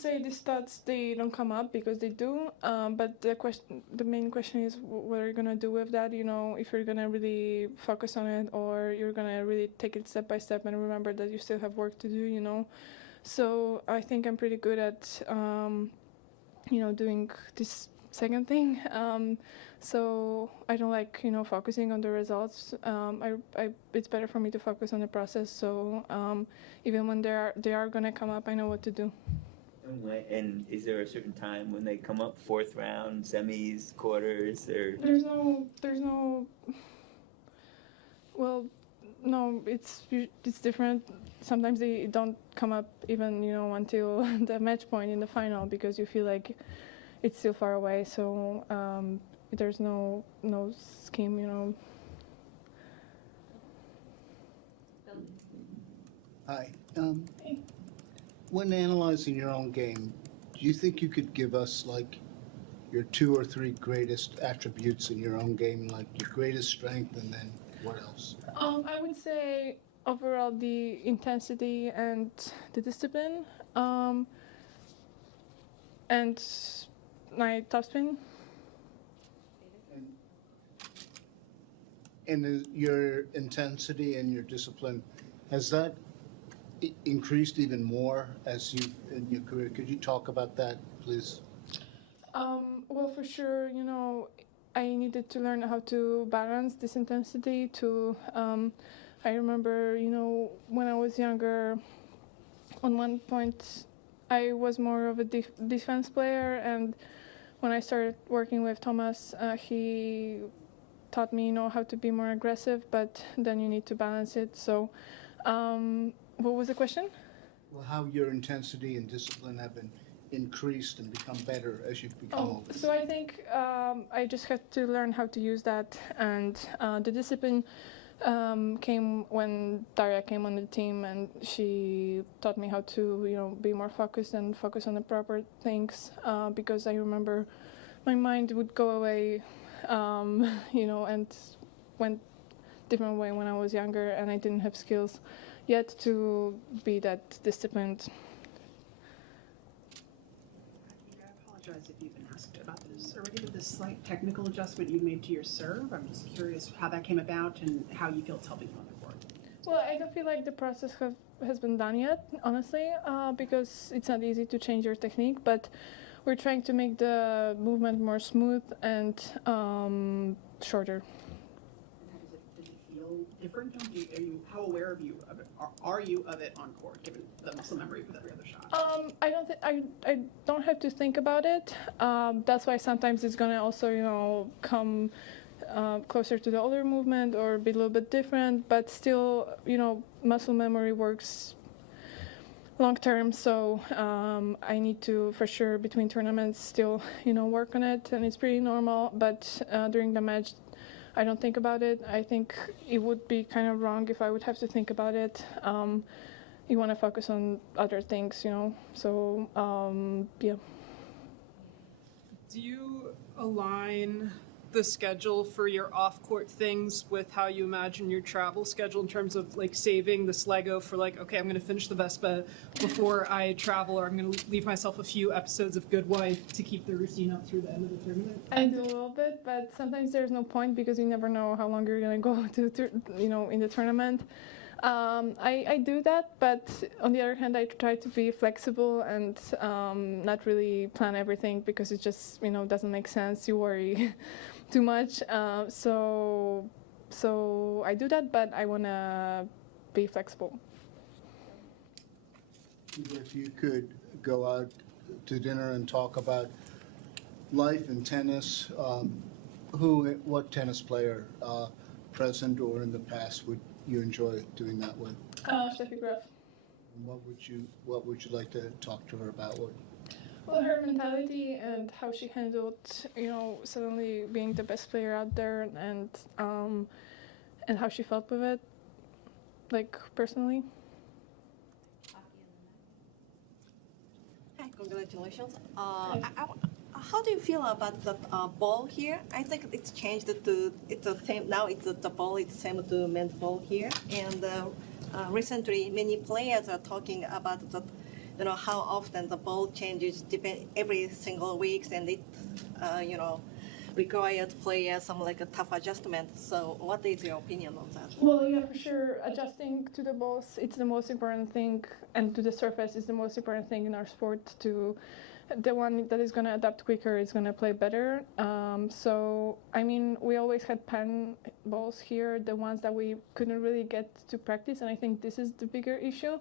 say these thoughts, they don't come up, because they do. But the main question is what are you gonna do with that? You know, if you're gonna really focus on it, or you're gonna really take it step by step and remember that you still have work to do. You know, so I think I'm pretty good at doing this second thing. So I don't like focusing on the results. It's better for me to focus on the process. So even when they are gonna come up, I know what to do. And is there a certain time when they come up? Fourth round, semis, quarters, or there's no. Well, no, it's different. Sometimes they don't come up even until the match point in the final, because you feel like it's still far away. So there's no scheme. Hi. When analyzing your own game, do you think you could give us like your 2 or 3 greatest attributes in your own game, like your greatest strength, and then what else? I would say overall the intensity and the discipline, and my topspin. And your intensity and your discipline, has that increased even more as you in your career? Could you talk about that, please? Well, for sure, I needed to learn how to balance this intensity to. I remember, when I was younger, on one point, I was more of a defense player, and when I started working with Thomas, he taught me, how to be more aggressive, but then you need to balance it. So, what was the question? Well, how your intensity and discipline have been increased and become better as you've become older. So I think I just had to learn how to use that, and the discipline came when Daria came on the team, and she taught me how to, be more focused and focus on the proper things, because I remember my mind would go away, and went different way when I was younger, and I didn't have skills yet to be that disciplined. I apologize if you've been asked about this already, but this slight technical adjustment you made to your serve, I'm just curious how that came about and how you feel it's helping you on the court. Well, I don't feel like the process has been done yet, honestly, because it's not easy to change your technique, but we're trying to make the movement more smooth and shorter. Does it feel different? How aware are you of it on court, given the muscle memory with every other shot? I don't have to think about it. That's why sometimes it's gonna also come closer to the older movement or be a little bit different, but still muscle memory works long term. So I need to, for sure, between tournaments still work on it, and it's pretty normal. But during the match, I don't think about it. I think it would be kind of wrong if I would have to think about it. You want to focus on other things, So yeah. Do you align the schedule for your off-court things with how you imagine your travel schedule in terms of like saving this Lego for okay, I'm going to finish the Vespa before I travel, or I'm going to leave myself a few episodes of Good Wife to keep the routine up through the end of the tournament? I do a little bit, but sometimes there's no point because you never know how long you're going to go to in the tournament. I do that, but on the other hand, I try to be flexible and not really plan everything, because it just doesn't make sense. You worry too much. So I do that, but I want to be flexible. If you could go out to dinner and talk about life in tennis, what tennis player, present or in the past, would you enjoy doing that with? Steffi Graf. What would you like to talk to her about? Well, her mentality and how she handled, suddenly being the best player out there, and how she felt with it, personally. Hi, congratulations. How do you feel about the ball here? I think it's changed it's the same now. The ball is the same to men's ball here, and recently many players are talking about how often the ball changes depend every single weeks, and it, required players some like a tough adjustment. So what is your opinion on that? Well, yeah, for sure. Adjusting to the balls, it's the most important thing, and to the surface is the most important thing in our sport. The one that is going to adapt quicker is going to play better. So, I mean, we always had pen balls here, the ones that we couldn't really get to practice, and I think this is the bigger issue,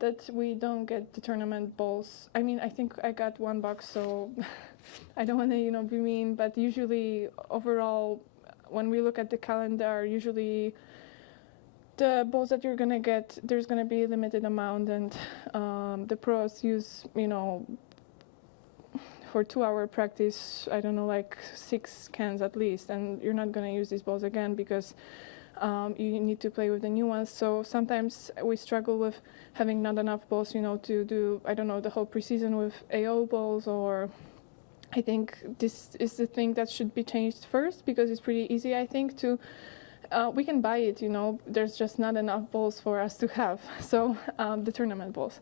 that we don't get the tournament balls. I mean, I think I got one box, so I don't want to, be mean, but usually, overall, when we look at the calendar, usually the balls that you're going to get, there's going to be a limited amount, and the pros use, for 2-hour practice, I don't know, like 6 cans at least, and you're not going to use these balls again because you need to play with the new ones. So sometimes we struggle with having not enough balls, to do, I don't know, the whole preseason with AO balls, or I think this is the thing that should be changed first, because it's pretty easy, I think, to, we can buy it, there's just not enough balls for us to have, so the tournament balls.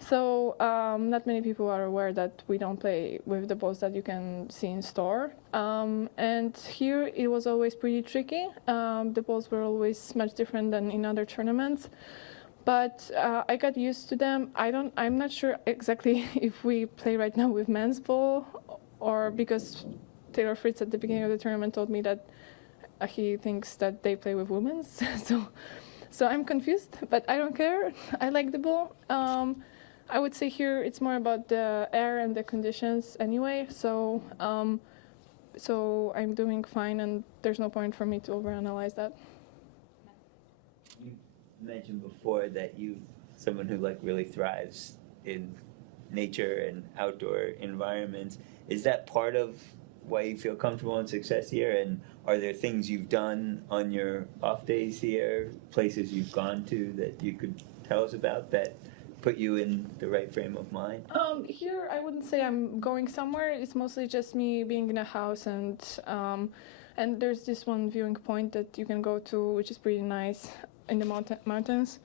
So not many people are aware that we don't play with the balls that you can see in store. And here it was always pretty tricky. The balls were always much different than in other tournaments. But I got used to them. I'm not sure exactly if we play right now with men's ball, or because Taylor Fritz at the beginning of the tournament told me that he thinks that they play with women's. So I'm confused, but I don't care. I like the ball. I would say here it's more about the air and the conditions anyway, so I'm doing fine, and there's no point for me to overanalyze that. You mentioned before that someone who really thrives in nature and outdoor environments. Is that part of why you feel comfortable and success here? And are there things you've done on your off days here, places you've gone to that you could tell us about that put you in the right frame of mind? Here, I wouldn't say I'm going somewhere. It's mostly just me being in a house, and there's this one viewing point that you can go to, which is pretty nice in the mountains.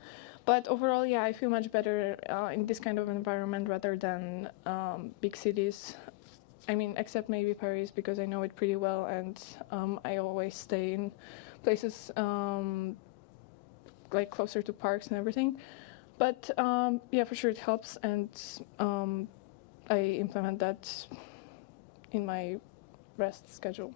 But overall, yeah, I feel much better in this kind of environment rather than big cities. I mean, except maybe Paris, because I know it pretty well, and I always stay in places closer to parks and everything. But yeah, for sure it helps, and I implement that in my rest schedule.